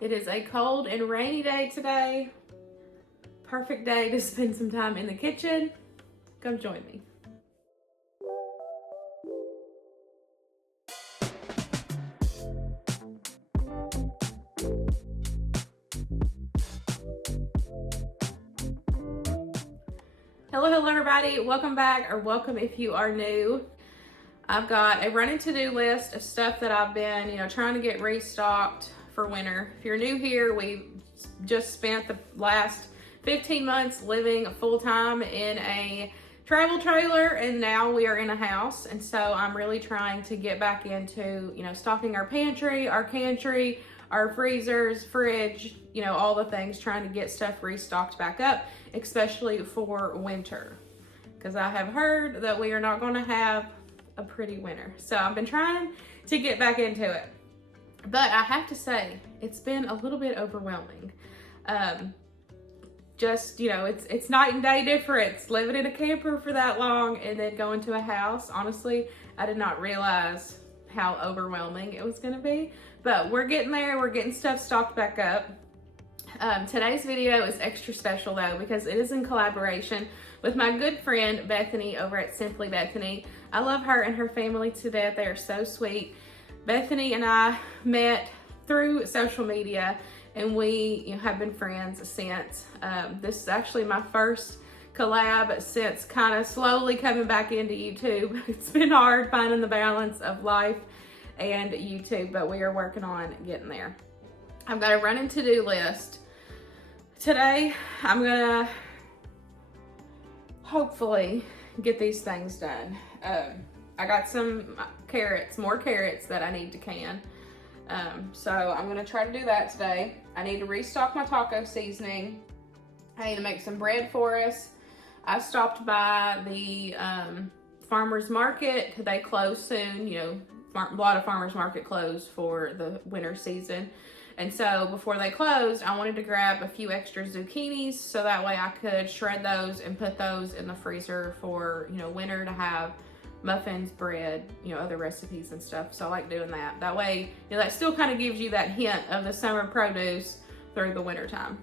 It is a cold and rainy day today. Perfect day to spend some time in the kitchen. Come join me. Hello everybody, welcome back, or welcome if you are new. I've got a running to-do list of stuff that I've been, trying to get restocked for winter. If you're new here, we just spent the last 15 months living full-time in a travel trailer, and now we are in a house. And so I'm really trying to get back into, stocking our pantry, our cantry, our freezers, fridge, all the things, trying to get stuff restocked back up, especially for winter. Because I have heard that we are not going to have a pretty winter. So I've been trying to get back into it. But I have to say, it's been a little bit overwhelming. It's night and day difference living in a camper for that long and then going to a house. Honestly, I did not realize how overwhelming it was going to be. But we're getting there. We're getting stuff stocked back up. Today's video is extra special though, because it is in collaboration with my good friend Bethany over at Simply Bethany. I love her and her family to death. They are so sweet. Bethany and I met through social media, and we have been friends since. This is actually my first collab since kind of slowly coming back into YouTube. It's been hard finding the balance of life and YouTube, but we are working on getting there. I've got a running to-do list. Today, I'm gonna hopefully get these things done. I got some more carrots that I need to can. So I'm gonna try to do that today. I need to restock my taco seasoning. I need to make some bread for us. I stopped by the farmer's market. They close soon. A lot of farmer's market close for the winter season. And so before they closed, I wanted to grab a few extra zucchinis so that way I could shred those and put those in the freezer for, winter to have muffins, bread, other recipes and stuff. So I like doing that. That way, that still kind of gives you that hint of the summer produce through the winter time.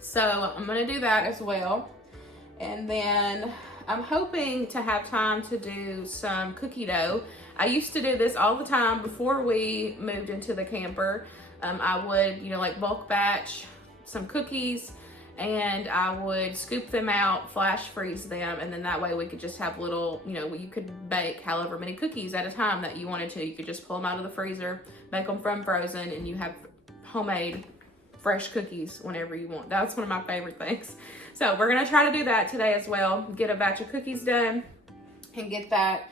So I'm going to do that as well. And then I'm hoping to have time to do some cookie dough. I used to do this all the time before we moved into the camper. I would, bulk batch some cookies, and I would scoop them out, flash freeze them, and then that way we could just have little, you could bake however many cookies at a time that you wanted to. You could just pull them out of the freezer, make them from frozen, and you have homemade fresh cookies whenever you want. That's one of my favorite things. So we're gonna try to do that today as well. Get a batch of cookies done and get that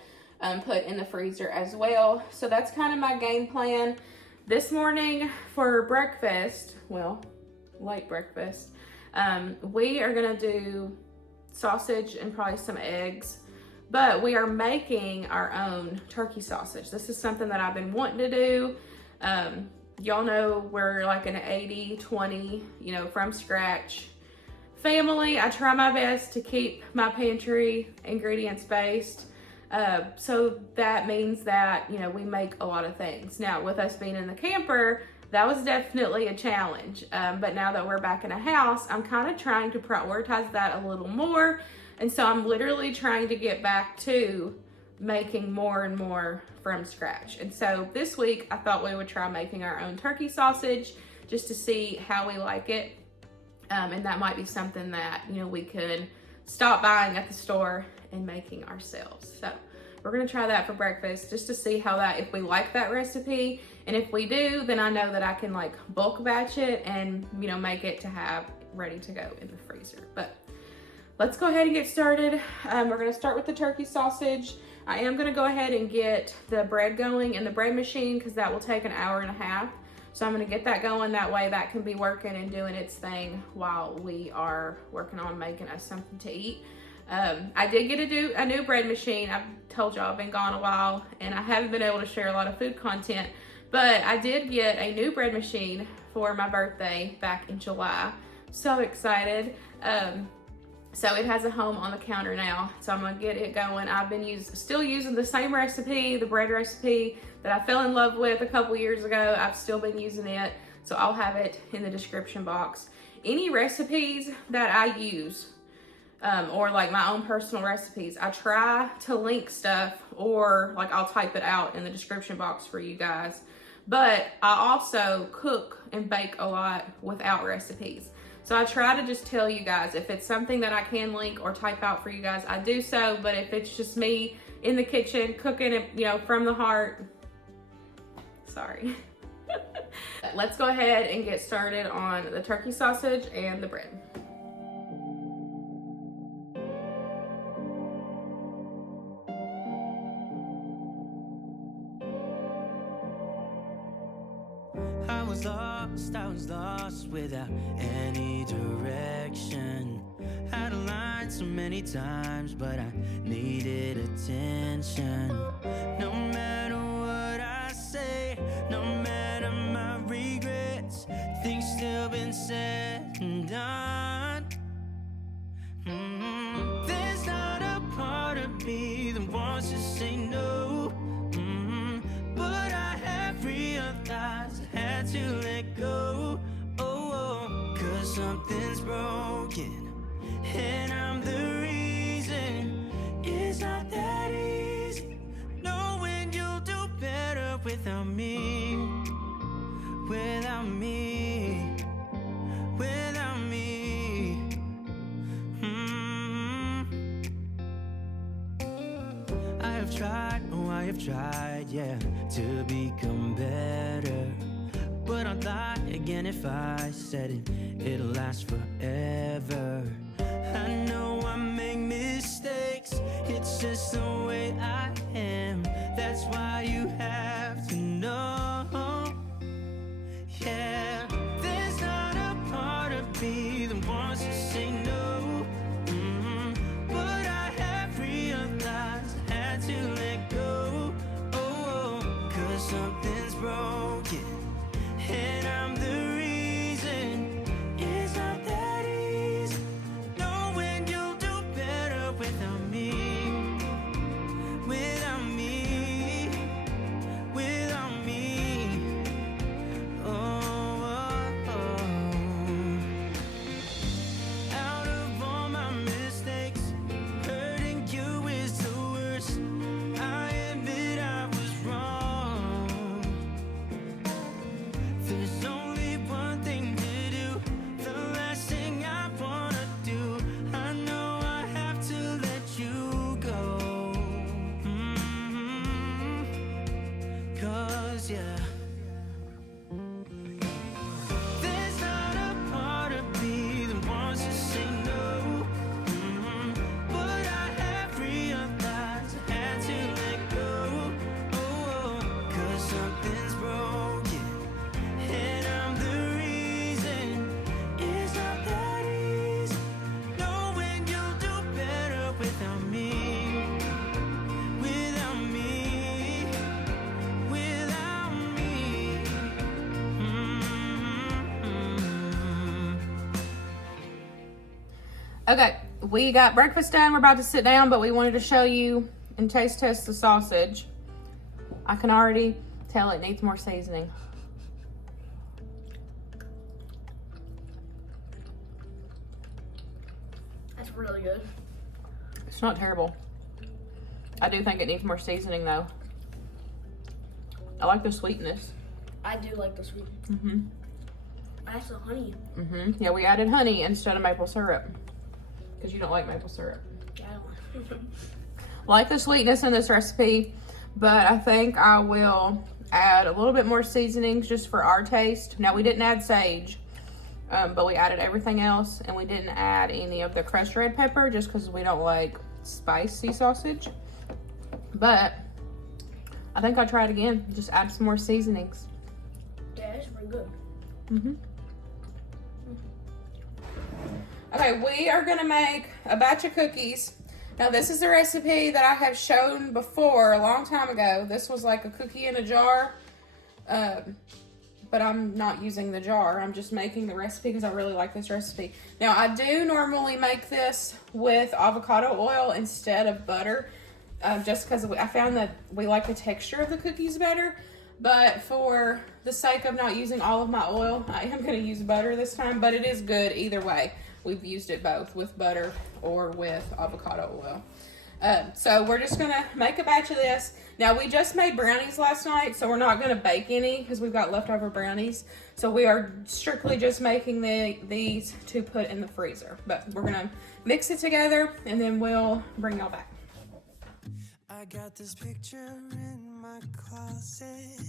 put in the freezer as well. So that's kind of my game plan. This morning for breakfast, late breakfast, we are gonna do sausage and probably some eggs, but we are making our own turkey sausage. This is something that I've been wanting to do. Y'all know we're like an 80-20, from scratch family. I try my best to keep my pantry ingredients based. So that means that, we make a lot of things. Now, with us being in the camper, that was definitely a challenge. But now that we're back in a house, I'm kind of trying to prioritize that a little more. And so I'm literally trying to get back to making more and more from scratch. And so this week, I thought we would try making our own turkey sausage just to see how we like it. And that might be something that, we could stop buying at the store and making ourselves. So we're gonna try that for breakfast just to see if we like that recipe. And if we do, then I know that I can bulk batch it and, make it to have ready to go in the freezer. But let's go ahead and get started. We're gonna start with the turkey sausage. I am gonna go ahead and get the bread going in the bread machine because that will take an hour and a half. So I'm gonna get that going, that way that can be working and doing its thing while we are working on making us something to eat. I did get a new bread machine. I've told y'all I've been gone a while and I haven't been able to share a lot of food content, but I did get a new bread machine for my birthday back in July. So excited. So it has a home on the counter now. So I'm gonna get it going. I've been still using the same recipe, the bread recipe that I fell in love with a couple years ago. I've still been using it. So I'll have it in the description box. Any recipes that I use, or like my own personal recipes, I try to link stuff, or like I'll type it out in the description box for you guys. But I also cook and bake a lot without recipes. So I try to just tell you guys, if it's something that I can link or type out for you guys, I do so. But if it's just me in the kitchen cooking it, you know, from the heart, sorry. Let's go ahead and get started on the turkey sausage and the bread. I was lost without any direction. Had a line so many times, but I needed attention. No matter what I say, no matter my regrets, things still been said and done. There's not a part of me that wants to say no, but I have realized I had to let go. Oh, 'cause something's broken and I'm the reason. It's not that easy knowing you'll do better without me, without me, without me. I have tried, yeah, to become better. But I'd lie again if I said it'll last forever. I know I make mistakes, it's just the way I am. That's why you have to know, yeah. There's not a part of me that wants to say no, but I have realized I had to let go. Oh, 'cause something's broken and I'm the reason. It's not that easy knowing you'll do better without me, without me, without me. Out of all my mistakes, hurting you is the worst. I admit I was wrong. There's only one thing to do, the last thing I wanna do. I know I have to let you go. 'Cause yeah, there's not a part of me that wants to say no, but I have realized I had to let go. Oh, 'cause something's broken and I'm the reason. It's not that easy knowing you'll do better without me, without me, without me. Okay, we got breakfast done. We're about to sit down, but we wanted to show you and taste test the sausage. I can already tell it needs more seasoning. That's really good. It's not terrible. I do think it needs more seasoning though. I like the sweetness. I do like the sweet. I have some honey. Yeah, we added honey instead of maple syrup because you don't like maple syrup. Yeah, I don't Like the sweetness in this recipe, but I think I will add a little bit more seasonings just for our taste. Now, we didn't add sage, but we added everything else, and we didn't add any of the crushed red pepper just because we don't like spicy sausage. But I think I'll try it again. Just add some more seasonings. Yeah, it's pretty good. Okay, we are gonna make a batch of cookies. Now, this is the recipe that I have shown before a long time ago. This was like a cookie in a jar, but I'm not using the jar. I'm just making the recipe because I really like this recipe. Now, I do normally make this with avocado oil instead of butter, just because I found that we like the texture of the cookies better. But for the sake of not using all of my oil, I am going to use butter this time, but it is good either way. We've used it both with butter or with avocado oil. So we're just gonna make a batch of this. Now we just made brownies last night, so we're not gonna bake any because we've got leftover brownies. So we are strictly just making these to put in the freezer. But we're gonna mix it together and then we'll bring y'all back. I got this picture in my closet.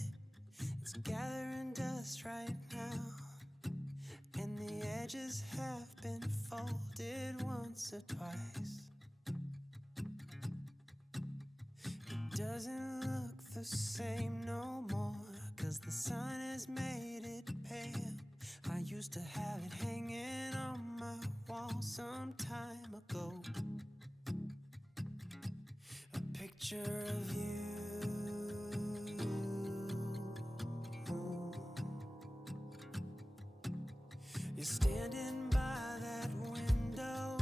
It's gathering dust right now, and the edges have been folded once or twice. It doesn't look the same no more, 'cause the sun has made it pale. I used to have it hanging on my wall some time ago. A picture of you. You're standing by that window,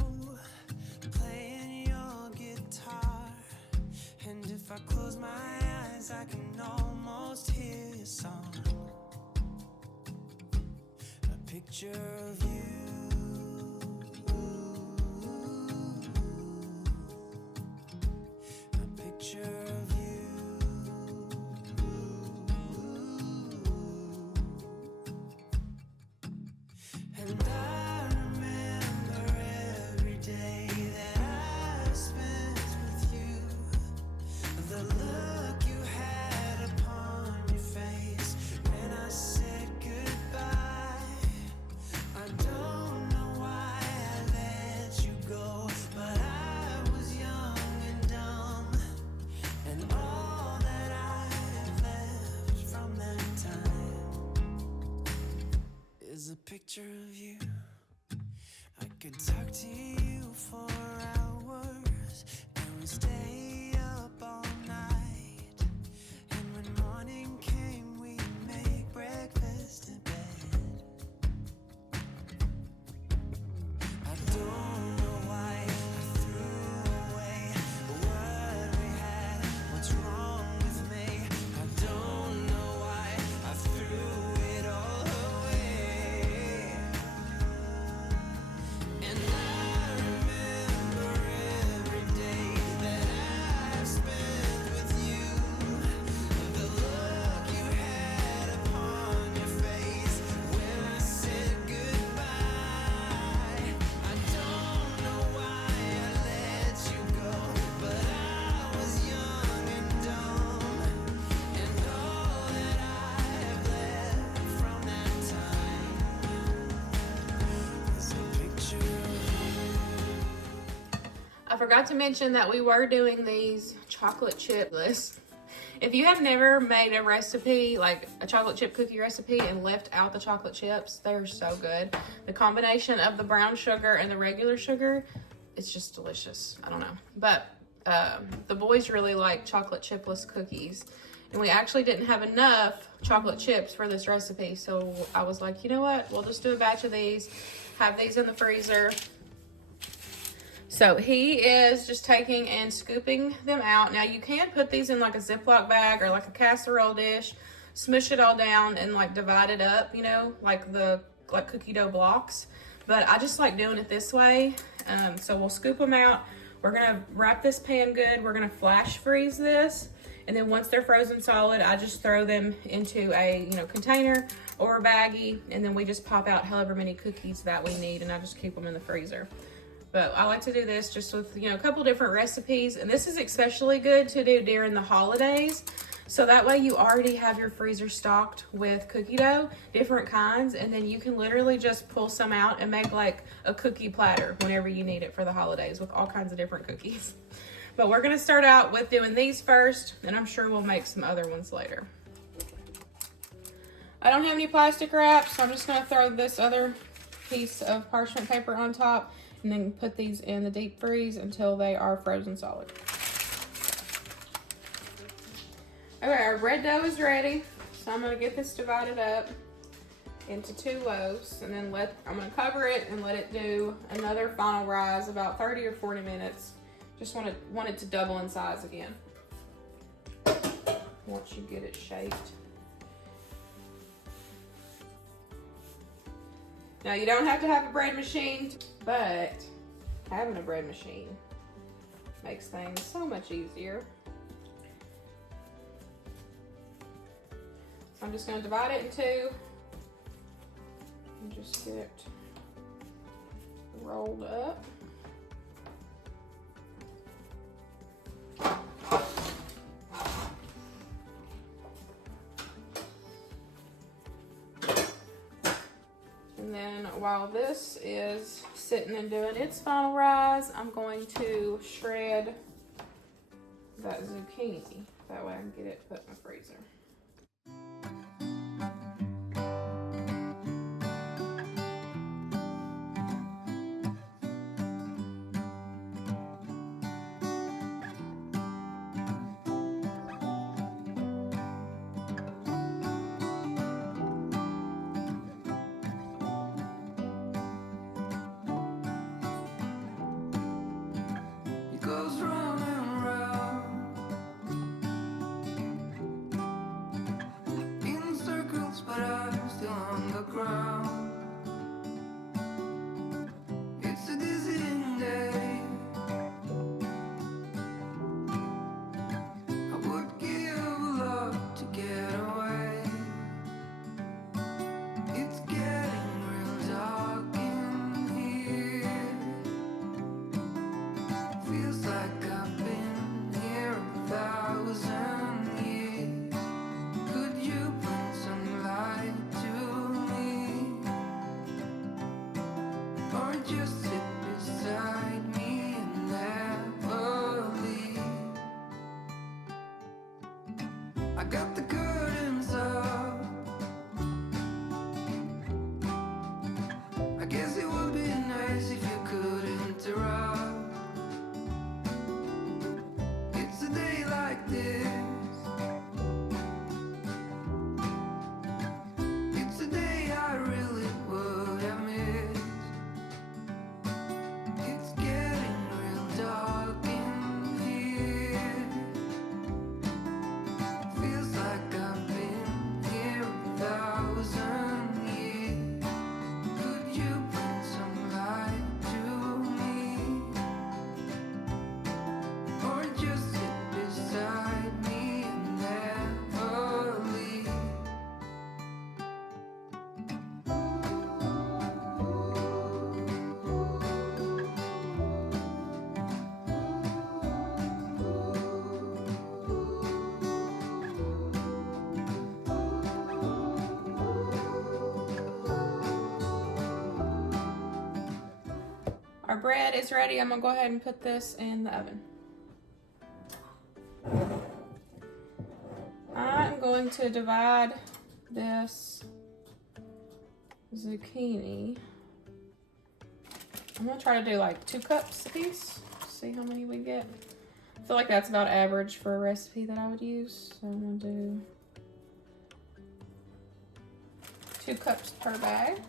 playing your guitar. And if I close my eyes, I can almost hear your song. A picture of you. A picture of you. And I remember every day that I spent with you. The look you had upon your face when I said goodbye. I don't know why I let you go, but I was young and dumb. And all that I have left from that time is a picture of you. I could talk to you for hours, and we stay up all night. And when morning came, we make breakfast in bed. I don't know why I threw away what we had. What's wrong with me? I don't know why I threw it all away. And I remember every day that I spent with you. The look you had upon your face when I said goodbye. I don't know why I let you go, but I was young and dumb. And all that I have left from that time is a picture of I forgot to mention that we were doing these chocolate chipless. If you have never made a recipe, like a chocolate chip cookie recipe, and left out the chocolate chips, they're so good. The combination of the brown sugar and the regular sugar, it's just delicious. I don't know. But the boys really like chocolate chipless cookies. And we actually didn't have enough chocolate chips for this recipe. So I was like, you know what? We'll just do a batch of these, have these in the freezer. So he is just taking and scooping them out. Now you can put these in like a Ziploc bag or like a casserole dish, smush it all down and like divide it up, you know, like cookie dough blocks. But I just like doing it this way. So we'll scoop them out. We're gonna wrap this pan good. We're gonna flash freeze this. And then once they're frozen solid, I just throw them into a, container or a baggie. And then we just pop out however many cookies that we need. And I just keep them in the freezer. But I like to do this just with, a couple different recipes. And this is especially good to do during the holidays. So that way you already have your freezer stocked with cookie dough, different kinds. And then you can literally just pull some out and make like a cookie platter whenever you need it for the holidays with all kinds of different cookies. But we're going to start out with doing these first. And I'm sure we'll make some other ones later. I don't have any plastic wrap, so I'm just going to throw this other piece of parchment paper on top. And then put these in the deep freeze until they are frozen solid. Okay, our bread dough is ready. So I'm gonna get this divided up into 2 loaves, and then I'm gonna cover it and let it do another final rise, about 30 or 40 minutes. Just want it to double in size again. Once you get it shaped. Now you don't have to have a bread machine, but having a bread machine makes things so much easier. So I'm just gonna divide it in two and just get it rolled up. And then while this is sitting and doing its final rise, I'm going to shred that zucchini. That way I can get it put in the freezer. Goes round and round in circles, but I'm still on the ground. It's a dizzying day. I would give a lot to get away. It's getting real dark in here. Feels like I've been here 1,000 years. Could you bring some light to me? Or just sit beside me and never leave? I got the curtains up. I guess it would be nice if you could interrupt. It's a day like this. It's a day I really would have missed. It's getting real dark in here. Feels like I've been here 1,000 years. Could you bring some light to me? Or just sit beside me and never leave? Our bread is ready. I'm gonna go ahead and put this in the oven. I'm going to divide this zucchini. I'm gonna try to do like 2 cups a piece. See how many we get. I feel like that's about average for a recipe that I would use. So I'm gonna do 2 cups per bag.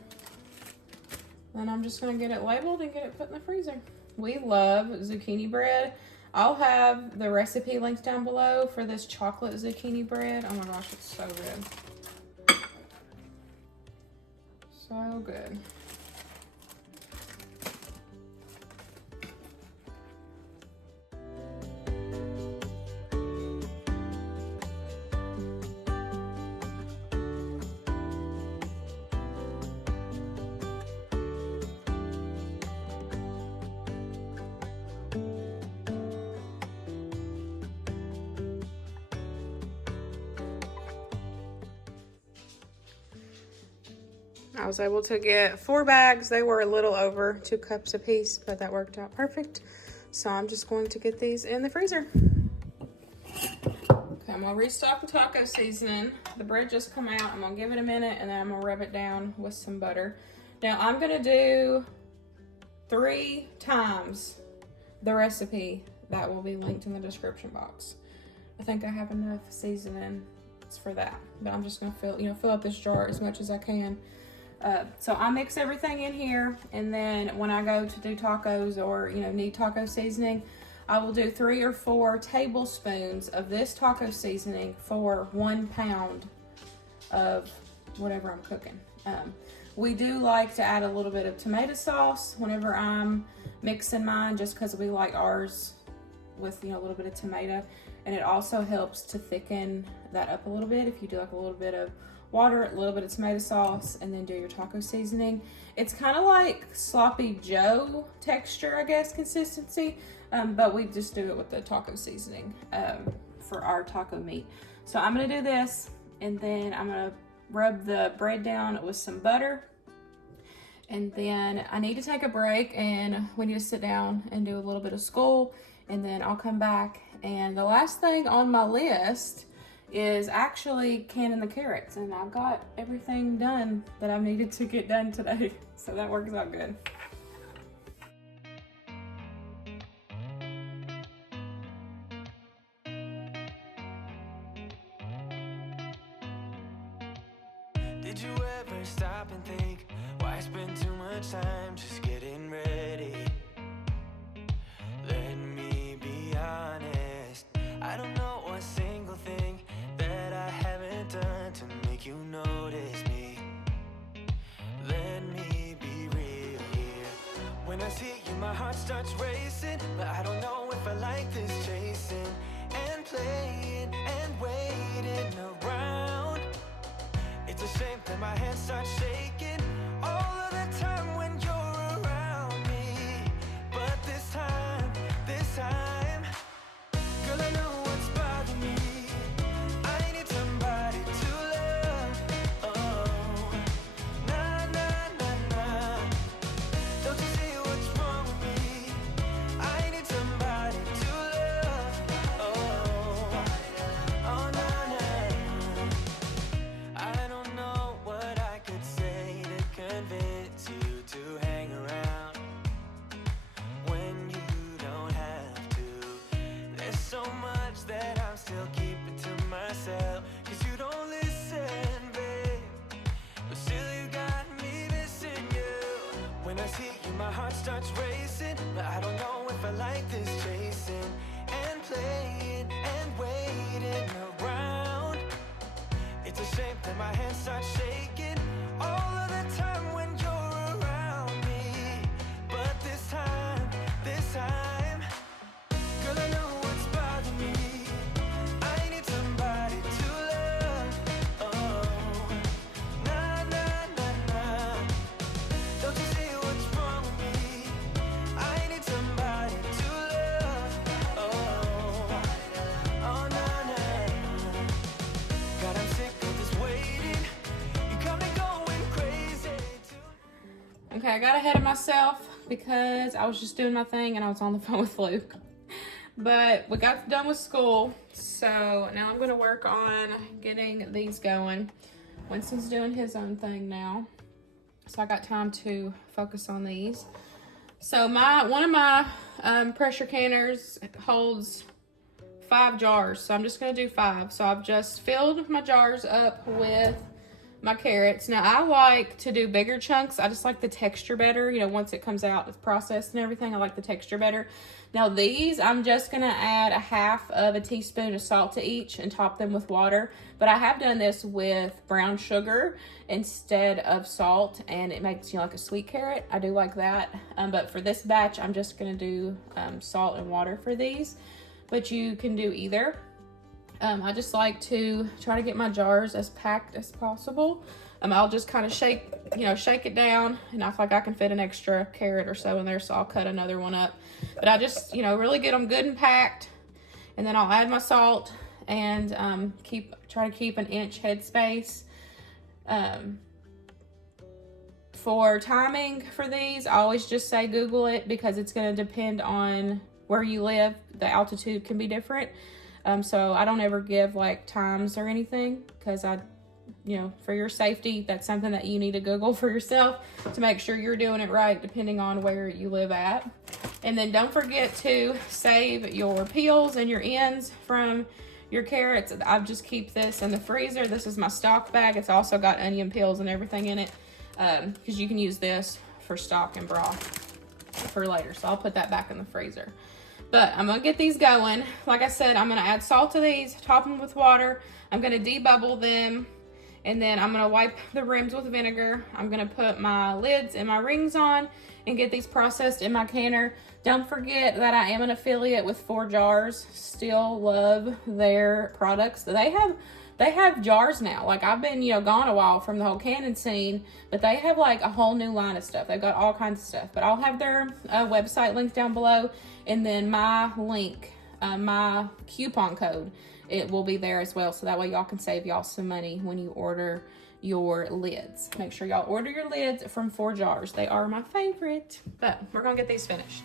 And I'm just gonna get it labeled and get it put in the freezer. We love zucchini bread. I'll have the recipe linked down below for this chocolate zucchini bread. Oh my gosh, it's so good. So good. I was able to get 4 bags. They were a little over 2 cups a piece, but that worked out perfect. So I'm just going to get these in the freezer. Okay, I'm gonna restock the taco seasoning. The bread just come out. I'm gonna give it a minute and then I'm gonna rub it down with some butter. Now I'm gonna do 3 times the recipe that will be linked in the description box. I think I have enough seasoning for that, but I'm just gonna fill up this jar as much as I can. So I mix everything in here, and then when I go to do tacos or need taco seasoning, I will do 3 or 4 tablespoons of this taco seasoning for 1 pound of whatever I'm cooking. We do like to add a little bit of tomato sauce whenever I'm mixing mine, just because we like ours with, you know, a little bit of tomato. And it also helps to thicken that up a little bit if you do like a little bit of water, a little bit of tomato sauce, and then do your taco seasoning. It's kind of like sloppy Joe texture, I guess, consistency, but we just do it with the taco seasoning for our taco meat. So I'm gonna do this, and then I'm gonna rub the bread down with some butter, and then I need to take a break, and we need to sit down and do a little bit of school, and then I'll come back. And the last thing on my list is actually canning the carrots, and I've got everything done that I've needed to get done today, so that works out good. Did you ever stop and think, why spend too much time just getting ready? Let me be honest, I don't know a single thing that I haven't done to make you notice me. Let me be real here. When I see you, my heart starts racing, but I don't know if I like this chasing and playing and waiting around. It's a shame that my hands start shaking all of the time when you're around me. But this time, girl, I know what's bothering me. I need somebody to love. Oh, nah, nah, nah, nah. Don't you see what's wrong with me? I need somebody to love. Oh, oh, nah, nah. I don't know what I could say to convince you to hang around when you don't have to. There's so much that I'm still keeping to myself, 'cause you don't listen, babe. But still you got me missing you. When I see you, my heart starts racing, but I don't know if I like this chasing and playing and waiting around. It's a shame that my hands start shaking all of the time when you're around me. But this time, girl, I know what's bothering me. I need somebody to love. Oh, nah, nah, nah, nah. Don't you see what's wrong with me? I need somebody to love. Oh, oh, nah, nah. God, I'm sick of this waiting. You got me going crazy too. Okay, I got ahead of myself because I was just doing my thing and I was on the phone with Luke. But we got done with school, so now I'm gonna work on getting these going. Winston's doing his own thing now, so I got time to focus on these. So one of my pressure canners holds 5 jars, so I'm just gonna do 5. So I've just filled my jars up with my carrots. Now I like to do bigger chunks. I just like the texture better. You know, once it comes out, it's processed and everything, I like the texture better. Now these, I'm just gonna add a half of a teaspoon of salt to each and top them with water. But I have done this with brown sugar instead of salt, and it makes, you know, like a sweet carrot. I do like that. But for this batch, I'm just gonna do salt and water for these. But you can do either. I just like to try to get my jars as packed as possible. I'll just kind of shake it down, and I feel like I can fit an extra carrot or so in there, so I'll cut another one up. But I just, really get them good and packed, and then I'll add my salt and try to keep an inch headspace. For timing for these, I always just say Google it, because it's going to depend on where you live. The altitude can be different. So I don't ever give like times or anything, because for your safety, that's something that you need to Google for yourself to make sure you're doing it right, depending on where you live at. And then don't forget to save your peels and your ends from your carrots. I just keep this in the freezer. This is my stock bag. It's also got onion peels and everything in it, because you can use this for stock and broth for later. So I'll put that back in the freezer. But I'm gonna get these going. Like I said, I'm gonna add salt to these, top them with water. I'm gonna debubble them, And then I'm gonna wipe the rims with vinegar. I'm gonna put my lids and my rings on and get these processed in my canner. Don't forget that I am an affiliate with 4 Jars. Still love their products. They have jars now. Like, I've been, gone a while from the whole canning scene, but they have like a whole new line of stuff. They've got all kinds of stuff. But I'll have their website linked down below, and then my link, my coupon code, it will be there as well. So that way y'all can save y'all some money when you order your lids. Make sure y'all order your lids from 4 Jars. They are my favorite. But we're gonna get these finished.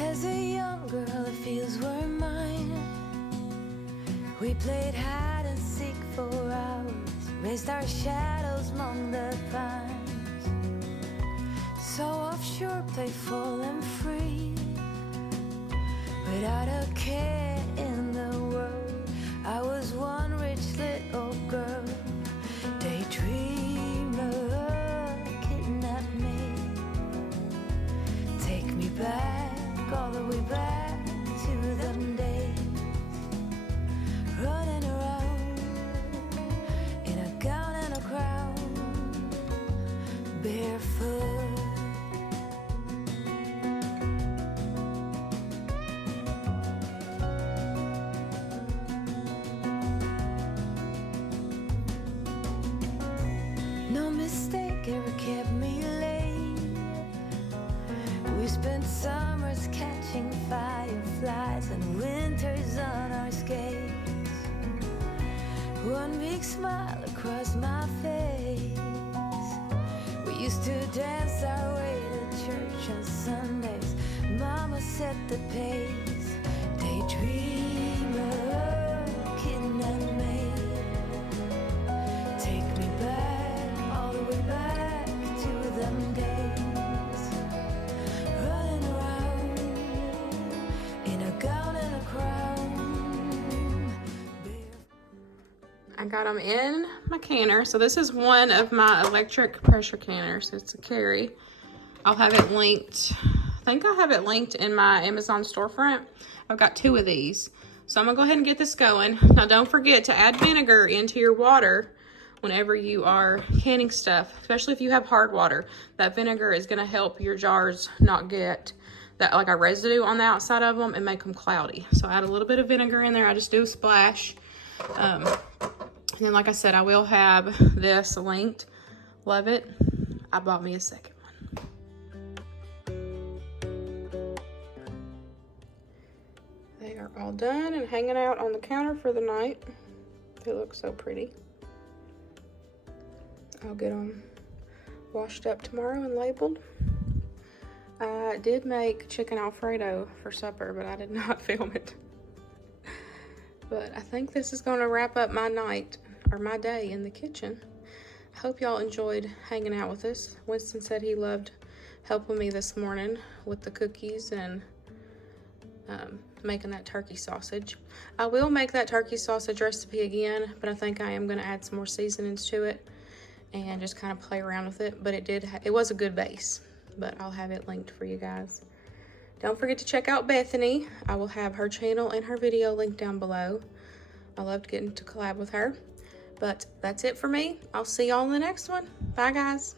As a young girl, the fields were mine. We played hide and seek for hours, raised our shadows among the pines. So offshore, playful and free, without a care in the world. I was one rich little girl, daydreamer, kidnap me, take me back, all the way back to them days, running around in a gown and a crown, barefoot. No mistake ever kept me late. We spent summers catching fireflies and winters on our skates. One big smile across my face. We used to dance our way to church on Sundays. Mama set the pace. Daydreamer, kidnap me, take me back, all the way back to them days, running around in a gown and a crown. I got them in my canner. So this is one of my electric pressure canners. It's a Carry. I'll have it linked. I think I have it linked in my Amazon storefront. I've got 2 of these. So I'm gonna go ahead and get this going. Now don't forget to add vinegar into your water whenever you are canning stuff, especially if you have hard water. That vinegar is gonna help your jars not get that like a residue on the outside of them and make them cloudy. So add a little bit of vinegar in there. I just do a splash. And then, like I said, I will have this linked. Love it. I bought me a second one. They are all done and hanging out on the counter for the night. They look so pretty. I'll get them washed up tomorrow and labeled. I did make chicken Alfredo for supper, but I did not film it. But I think this is going to wrap up my night, or my day in the kitchen. I hope y'all enjoyed hanging out with us. Winston said he loved helping me this morning with the cookies and making that turkey sausage. I will make that turkey sausage recipe again, but I think I am going to add some more seasonings to it and just kind of play around with it. But it was a good base, but I'll have it linked for you guys. Don't forget to check out Bethany. I will have her channel and her video linked down below. I loved getting to collab with her. But that's it for me. I'll see y'all in the next one. Bye, guys.